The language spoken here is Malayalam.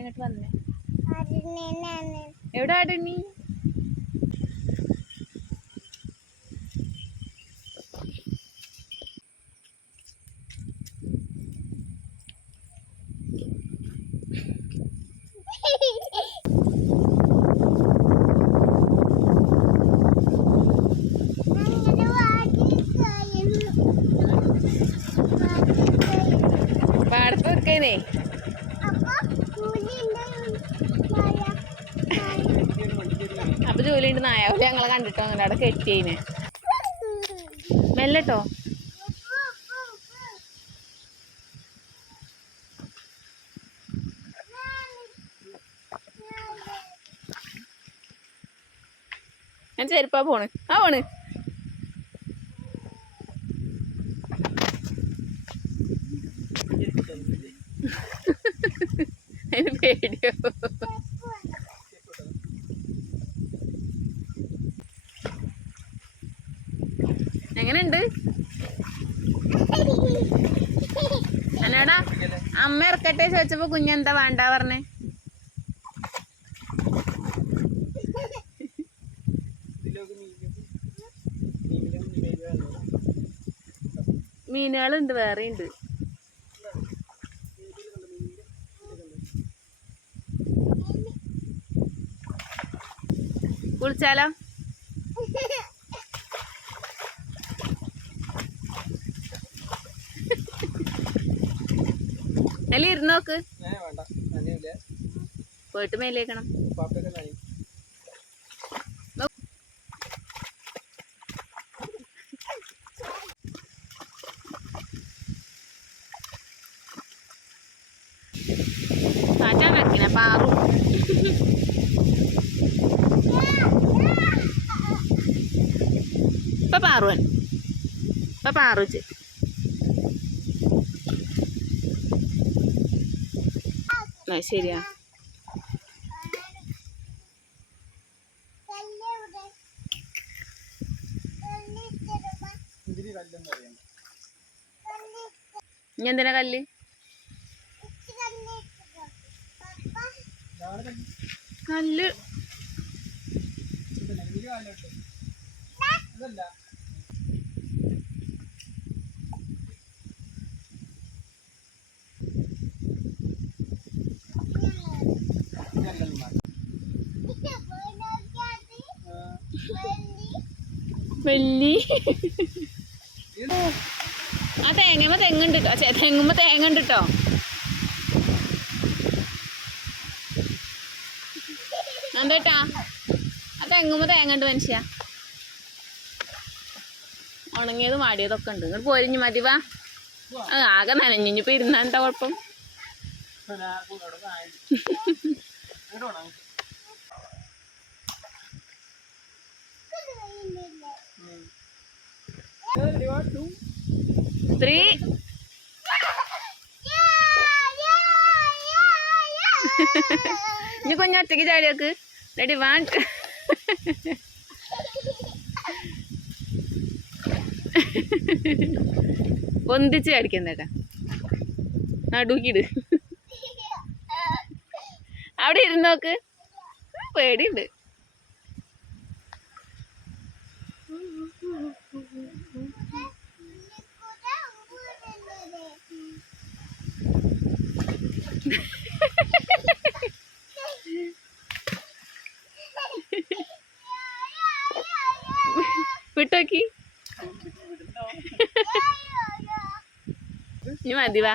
ഇങ്ങോട്ട് വന്നേ. എവിടെ ആടിനി പാടത്ത് വെക്കേ അപ്പൊ ജോലി ഉണ്ട് നായാവില്ല ഞങ്ങളെ കണ്ടിട്ടോ അങ്ങനെ അവിടെ കെട്ടിയതിനെ മെല്ലട്ടോ? ഞാൻ ചെരുപ്പാ പോണ്. ആ പോണ്. പേടിയോ? എങ്ങനെയുണ്ട് എന്നോടാ അമ്മ ഇറക്കട്ടെ ചോദിച്ചപ്പോ കുഞ്ഞെന്താ വേണ്ട പറഞ്ഞേ? മീനുകളുണ്ട് വേറെ ഉണ്ട് കുളിച്ചാലോ? അല്ല ഇരുന്ന് നോക്ക്. പോയിട്ട് മേലേക്കണം. കാറ്റാൻ കക്കിന പാറു. ഇപ്പൊ പാറുവൻ. ഇപ്പൊ പാറുച്ച് ശരിയാ. എന്തിനാ കല്ല്? കല്ല്. അതല്ല. വെല്ലി ആ തേങ്ങമ്മ തെങ്ങുണ്ട് കേട്ടോ ചേ തെങ്ങുമ്മ തേങ്ങ ഉണ്ട് കേട്ടോ എന്തേട്ടാ ആ തെങ്ങുമ്പോ തേങ്ങ ഉണ്ട് മനുഷ്യ. ഉണങ്ങിയത് മാടിയതൊക്കെ ഉണ്ട്. ഇങ്ങോട്ട് പോരിഞ്ഞ് മതി വാ. ആകെ നനഞ്ഞിപ്പോ ഇരുന്നാണ്ട കുഴപ്പം? ത്രീ ഇനി കുഞ്ഞൊറ്റയ്ക്ക് ചാടിയോക്ക് റെഡി വൺ പൊന്തിച്ച് ചാടിക്കുന്നേട്ടാ നടുക്കിട് അവിടെ ഇരുന്നോക്ക് പേടിയുണ്ട്. വിട്ടോക്കി. ഇനി മതി വാ.